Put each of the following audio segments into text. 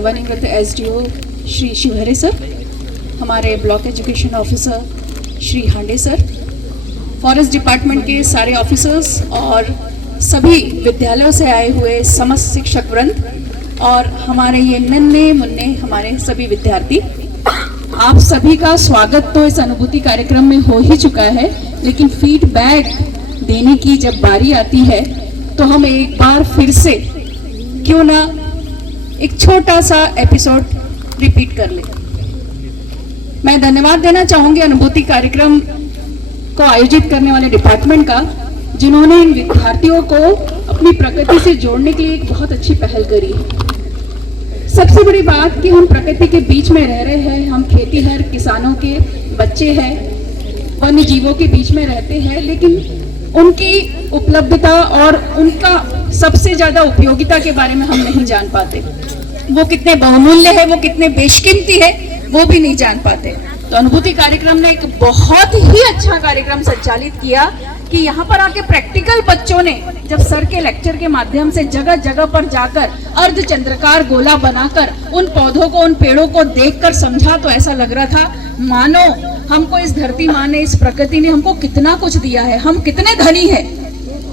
सेवानिवृत्त SDO Shri Shivhare sir, हमारे block education officer Shri हांडे sir, forest department के सारे ऑफिसर्स और सभी विद्यालयों से आए हुए समस्त शिक्षक वृंद और हमारे ये नन्हे मुन्ने हमारे सभी विद्यार्थी, आप सभी का स्वागत तो इस अनुभूति कार्यक्रम में हो ही चुका है, लेकिन फीडबैक देने की जब बारी आती है तो हम एक बार फिर से क्यों ना एक छोटा सा एपिसोड रिपीट कर लें। मैं धन्यवाद देना चाहूंगी अनुभूति कार्यक्रम को आयोजित करने वाले डिपार्टमेंट का, जिन्होंने इन विद्यार्थियों को अपनी प्रकृति से जोड़ने के लिए एक बहुत अच्छी पहल करी है। सबसे बड़ी बात कि हम प्रकृति के बीच में रह रहे हैं, हम खेतीहर किसानों के बच्चे हैं, वन्य जीवों के बीच में रहते हैं, लेकिन उनकी उपलब्धता और उनका सबसे ज्यादा उपयोगिता के बारे में हम नहीं जान पाते। वो कितने बहुमूल्य है, वो कितने बेशकीमती है, वो भी नहीं जान पाते। तो अनुभूति कार्यक्रम ने एक बहुत ही अच्छा कार्यक्रम संचालित किया कि यहाँ पर आके प्रैक्टिकल बच्चों ने जब सर के लेक्चर के माध्यम से जगह जगह पर जाकर अर्धचंद्राकार गोला बनाकर उन पौधों को, उन पेड़ों को देखकर समझा, तो ऐसा लग रहा था मानो हमको इस धरती माँ ने, इस प्रकृति ने हमको कितना कुछ दिया है, हम कितने धनी है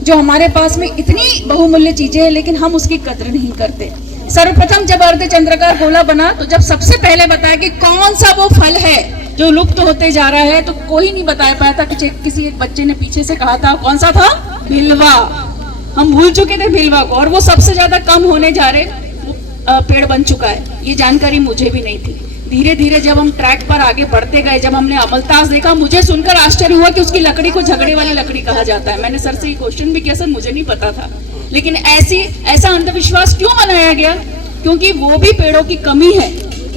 जो हमारे पास में इतनी बहुमूल्य चीजें हैं, लेकिन हम उसकी कद्र नहीं करते। सर्वप्रथम जब अर्धचंद्राकार गोला बना तो जब सबसे पहले बताया कि कौन सा वो फल है जो लुप्त होते जा रहा है, तो कोई नहीं बता पाया था। किसी एक बच्चे ने पीछे से कहा था, कौन सा था? बिलवा। हम भूल चुके थे बिलवा को, और वो सबसे ज्यादा कम होने जा रहे पेड़ बन चुका है, ये जानकारी मुझे भी नहीं थी। धीरे धीरे जब हम ट्रैक पर आगे बढ़ते गए, जब हमने अमलतास देखा, मुझे सुनकर आश्चर्य हुआ कि उसकी लकड़ी को झगड़े वाली लकड़ी कहा जाता है। मैंने सर से ये क्वेश्चन भी किया, सर मुझे नहीं पता था, लेकिन ऐसा अंधविश्वास क्यों बनाया गया? क्योंकि वो भी पेड़ों की कमी है,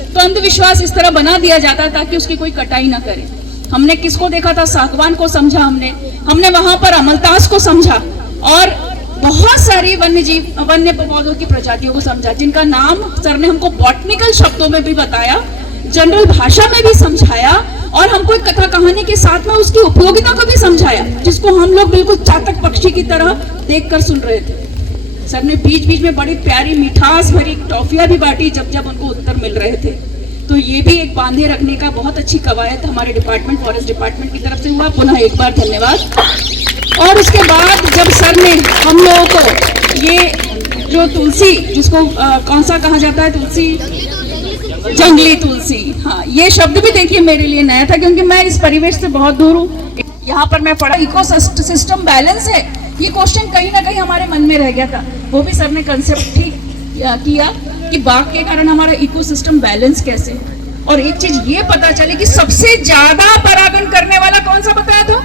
तो अंधविश्वास इस तरह बना दिया जाता था कि उसकी कोई कटाई ना करे। हमने किसको देखा था? सागवान को समझा हमने वहां पर अमलतास को समझा, और बहुत सारी वन्य पौधों की प्रजातियों को समझा, जिनका नाम सर ने हमको बॉटनिकल शब्दों में भी बताया, जनरल भाषा में भी समझाया, और हमको एक कथा कहानी के साथ में उसकी उपयोगिता को भी समझाया, जिसको हम लोग बिल्कुल चातक पक्षी की तरह देखकर सुन रहे थे। सर ने बीच बीच में बड़ी प्यारी मिठास भरी टॉफियां भी बांटी जब जब उनको उत्तर मिल रहे थे। तो ये भी एक बांधे रखने का बहुत अच्छी कवायद हमारे डिपार्टमेंट, फॉरेस्ट डिपार्टमेंट की तरफ से हुआ। पुनः एक बार धन्यवाद। और उसके बाद जब सर ने हम लोगों को ये जो तुलसी, जिसको कौन सा कहा जाता है, तुलसी, जंगली तुलसी, हाँ, ये शब्द भी देखिए मेरे लिए नया था, क्योंकि मैं इस परिवेश से बहुत दूर हूँ। यहाँ पर मैं पढ़ा इकोसिस्टम बैलेंस है, ये क्वेश्चन कहीं ना कहीं हमारे मन में रह गया था। वो भी सर ने कंसेप्ट ठीक किया कि बाघ के कारण हमारा इकोसिस्टम बैलेंस कैसे, और एक चीज ये पता चली कि सबसे ज्यादा परागण करने वाला कौन सा बताया था?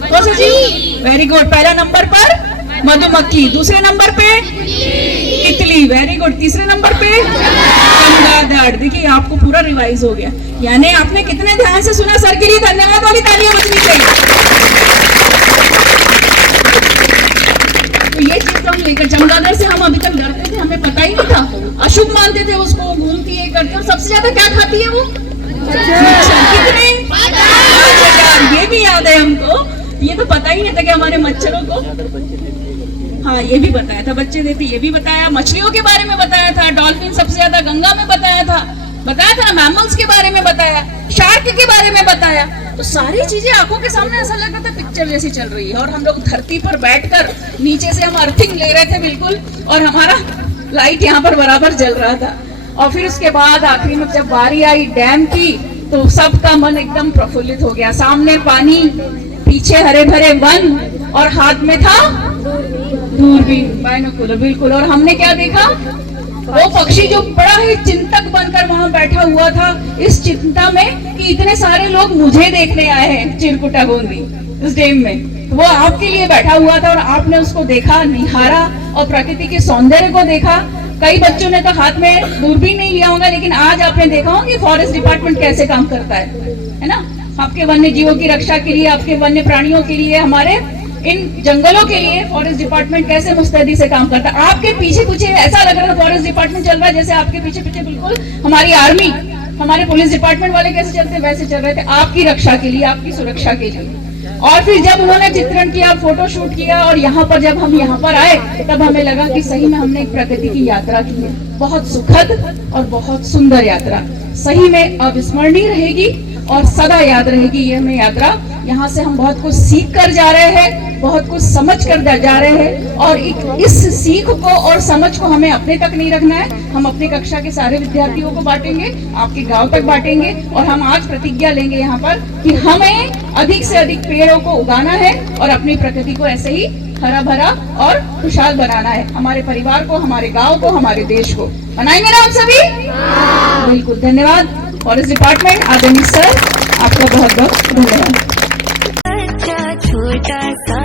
कौन सा जी? Very good. पहला नंबर पर मधुमक्खी, दूसरे नंबर पे तितली, वेरी गुड, तीसरे नंबर पे चमगादड़। देखिए आपको पूरा रिवाइज हो गया, यानी आपने कितने ध्यान से सुना। सर के लिए धन्यवाद वाली तालियां बजनी चाहिए। तो ये चीज तो हम लेकर, चमगादड़ से हम अभी तक डरते थे, हमें पता ही नहीं था, अशुभ मानते थे उसको, घूमती है करते। और सबसे ज्यादा क्या खाती है वो? कितने? 5,000। ये भी याद है हमको, ये तो पता ही नहीं था कि हमारे मच्छरों को, हाँ ये भी बताया था, बच्चे देते, ये भी बताया, मछलियों के बारे में बताया था, डॉल्फिन सबसे ज्यादा गंगा में बताया था मैमल्स के बारे में बताया, शार्क के बारे में बताया। तो सारी चीजें आंखों के सामने ऐसा लग रहा था पिक्चर जैसी चल रही है, और हम लोग धरती पर बैठकर नीचे से हम अर्थिंग ले रहे थे बिल्कुल, और हमारा लाइट यहाँ पर बराबर जल रहा था। और फिर उसके बाद आखिरी में जब बारी आई डैम की, तो सबका मन एकदम प्रफुल्लित हो गया। सामने पानी, पीछे हरे भरे वन, और हाथ में था दूरबीन, बाइनोकुलर, बिल्कुल। और हमने क्या देखा? वो पक्षी जो बड़ा ही चिंतक बनकर वहां बैठा हुआ था, इस चिंता में कि इतने सारे लोग मुझे देखने आए हैं चिरकुटा बूंदी इस डैम में, वो आपके लिए बैठा हुआ था, और आपने उसको देखा, निहारा, और प्रकृति के सौंदर्य को देखा। कई बच्चों ने तो हाथ में दूरबीन नहीं लिया होगा, लेकिन आज आपने देखा होगा कि फॉरेस्ट डिपार्टमेंट कैसे काम करता है ना? आपके वन्य जीवों की रक्षा के लिए, आपके वन्य प्राणियों के लिए, हमारे इन जंगलों के लिए फॉरेस्ट डिपार्टमेंट कैसे मुस्तैदी से काम करता है। आपके पीछे पीछे ऐसा लग रहा है फॉरेस्ट डिपार्टमेंट चल रहा है, जैसे आपके पीछे पीछे बिल्कुल हमारी आर्मी, हमारे पुलिस डिपार्टमेंट वाले कैसे चलते वैसे चल रहे थे, आपकी रक्षा के लिए, आपकी सुरक्षा के लिए। और फिर जब उन्होंने चित्रण किया, फोटो शूट किया और यहाँ पर जब हम यहाँ पर आए तब हमें लगा कि सही में हमने एक प्रकृति की यात्रा की है, बहुत सुखद और बहुत सुंदर यात्रा, सही में अविस्मरणीय रहेगी और सदा याद रहेगी ये हमें यात्रा। यहाँ से हम बहुत कुछ सीख कर जा रहे हैं, बहुत कुछ समझ कर जा रहे हैं और इस सीख को और समझ को हमें अपने तक नहीं रखना है, हम अपनी कक्षा के सारे विद्यार्थियों को बांटेंगे, आपके गांव तक बांटेंगे और हम आज प्रतिज्ञा लेंगे यहाँ पर कि हमें अधिक से अधिक पेड़ों को उगाना है और अपनी प्रकृति को ऐसे ही हरा भरा और खुशहाल बनाना है, हमारे परिवार को, हमारे गाँव को, हमारे देश को। बनाएंगे ना हम सभी? बिल्कुल। धन्यवाद फॉरेस्ट डिपार्टमेंट, आदरणीय सर, आपका बहुत बहुत धन्यवाद। छोटा सा